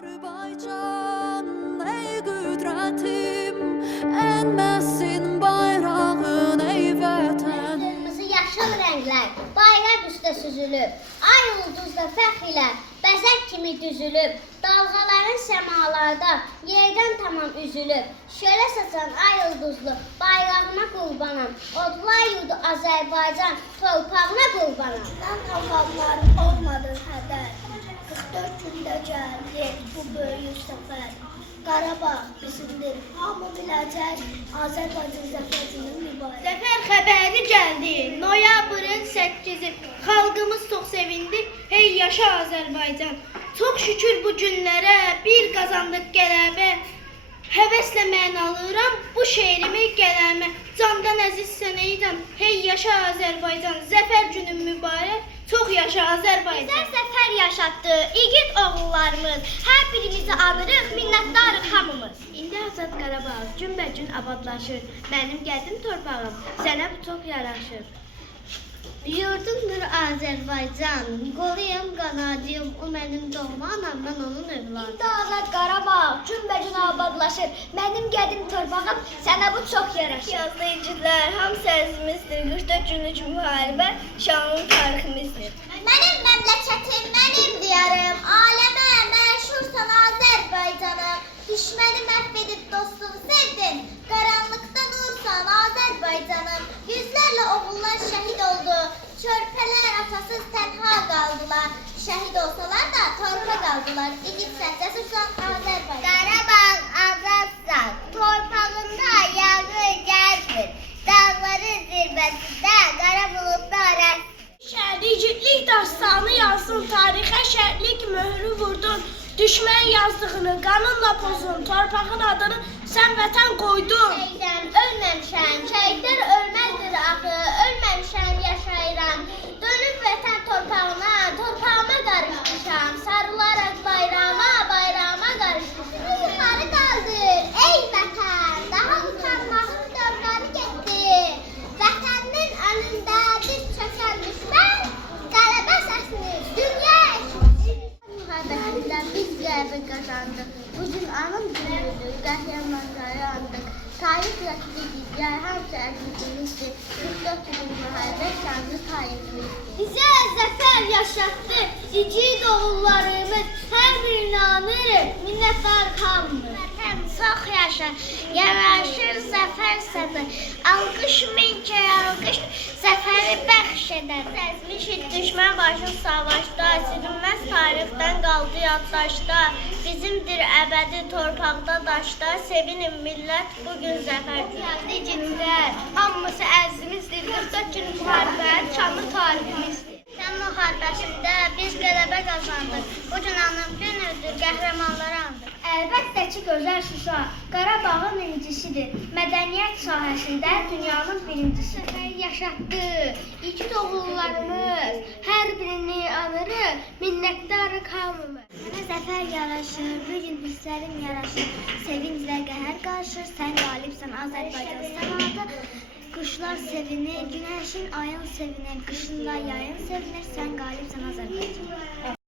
Azərbaycan, ey qüdrətim, enməsin bayrağın ey vətən. Qırmızı yaşıl rənglər bayraq üstə süzülüb, ay ulduzla fəxr ilə bəzək kimi düzülüb, dalğaların səmalarda yerdən tamam üzülüb, şölə saçan ay ulduzlu bayrağına qurbanam, odlar yurdu Azərbaycan torpağına qurbanam. Mən tamamlarım olmadı hədər, 44 gündə gəldi bu böyük səfər. Qarabağ bizimdir, hamı biləcək, Azərbaycan zəfərinin mübarək. Zəfər xəbəri gəldi, noyabrın 8-i, xalqımız çox sevindi, hey yaşa Azərbaycan. Çox şükür bu günlərə, bir qazandıq qələbə, həvəslə mən alıram bu şeirimi qələmə. Candan əziz sənəydən, hey yaşa Azərbaycan, zəfər günün mübarək, çox yaşa Azərbaycan. Bizə zəfər yaşatdı, igid oğullarımız, hər birimizi anırıq, minnətdarıq hamımız. İndi Azad Qarabağ günbəgün abadlaşır, mənim qədim torpağım, sənə bu çox yaraşır. Yurdumdur Azərbaycan, qoluyum, qanadıyım, o mənim doğma anam, mən onun övladım. İndi Azad Qarabağ günbəgün abadlaşır, mənim qədim torpağım, sənə bu çox yaraşır. Yazlı igidlər, hamısı əzimizdir, 44 günlük müharibə şanlı tariximizdir. Mənim məmləkətim, mənim diyarım, aləmə məşhursan Azərbaycanım. Düşməni məhv edib dostluğu sevdin, qaranlıqda nursan Azərbaycanım. Yüzlərlə oğullar şəhid oldu, körpələr atasız tənha qaldılar. Şəhid olsalar da torpa qaldılar, igidsən, cəsursan Azərbaycan. Qarabağ azadsan, torpağında ayağı gəlmir, dağları zirvəsində qara buludlar əsir. Şəhidlik dastanı yazsın tarixə, şəhidlik möhrü vurdun. Düşmən yazdığını qanınla pozun, torpağın adını sən vətən qoydun. Şəhidəm, ölməmişəm, şəhidlər ölməzdir axı, ölməmişəm, yaşayıram. Dönüb vətən torpağına, torpağıma qarışmışam, sarılaraq bayrağıma, bayrağıma qarışmışam. Yuxarı qaldır, ey vətən, daha utanmağın dövranı getdi. Vətənin önündə diz çökən düşmən, qələbə səsini dünya eşitdi. Müharibətindən biz qələbə qazandıq. Bugün anım günüdür, qəhrəmanları andıq. Tarix rəqsizliklər hamısı əzizimizdir. 44 gün müharibə şanlı tariximizdir. Bizə zəfər yaşatdı, igid oğullarımız, hər birini anırıq, minnətdarıq hamımız. Vətən çox yaşa, yaraşır zəfər sədə, alqış min kere alqış, zəfəri bəxş edər. Əzmişik düşmən başı savaşda, silinməz tarixdən qaldı yaddaşda. Bizimdir əbədi torpaqda daşda, sevinin millət bugün zəfər günü. İgidlər, hamısı əzimizdir, 44 gün müharibə şanlı tariximizdir. Vətən müharibəsində biz qələbə qazandıq. Bugün anım günüdür, qəhrəmanları andıq. Əlbəttə ki, gözəl Şuşa Qarabağın incisidir. Mədəniyyət sahəsində dünyanın birincisi. Zəfər yaşatdı, igid oğullarımız, hər birini anırıq, minnətdarıq hamımız. Mənə zəfər yaraşır, bugün hisslərim yaraşır, sevinclə qəhər qarışır, sən qalibsən Azərbaycan səmada. Quşlar sevinir, günəşin ayın sevinir, qışında yayın sevinir, sən qalibsən Azərbaycan.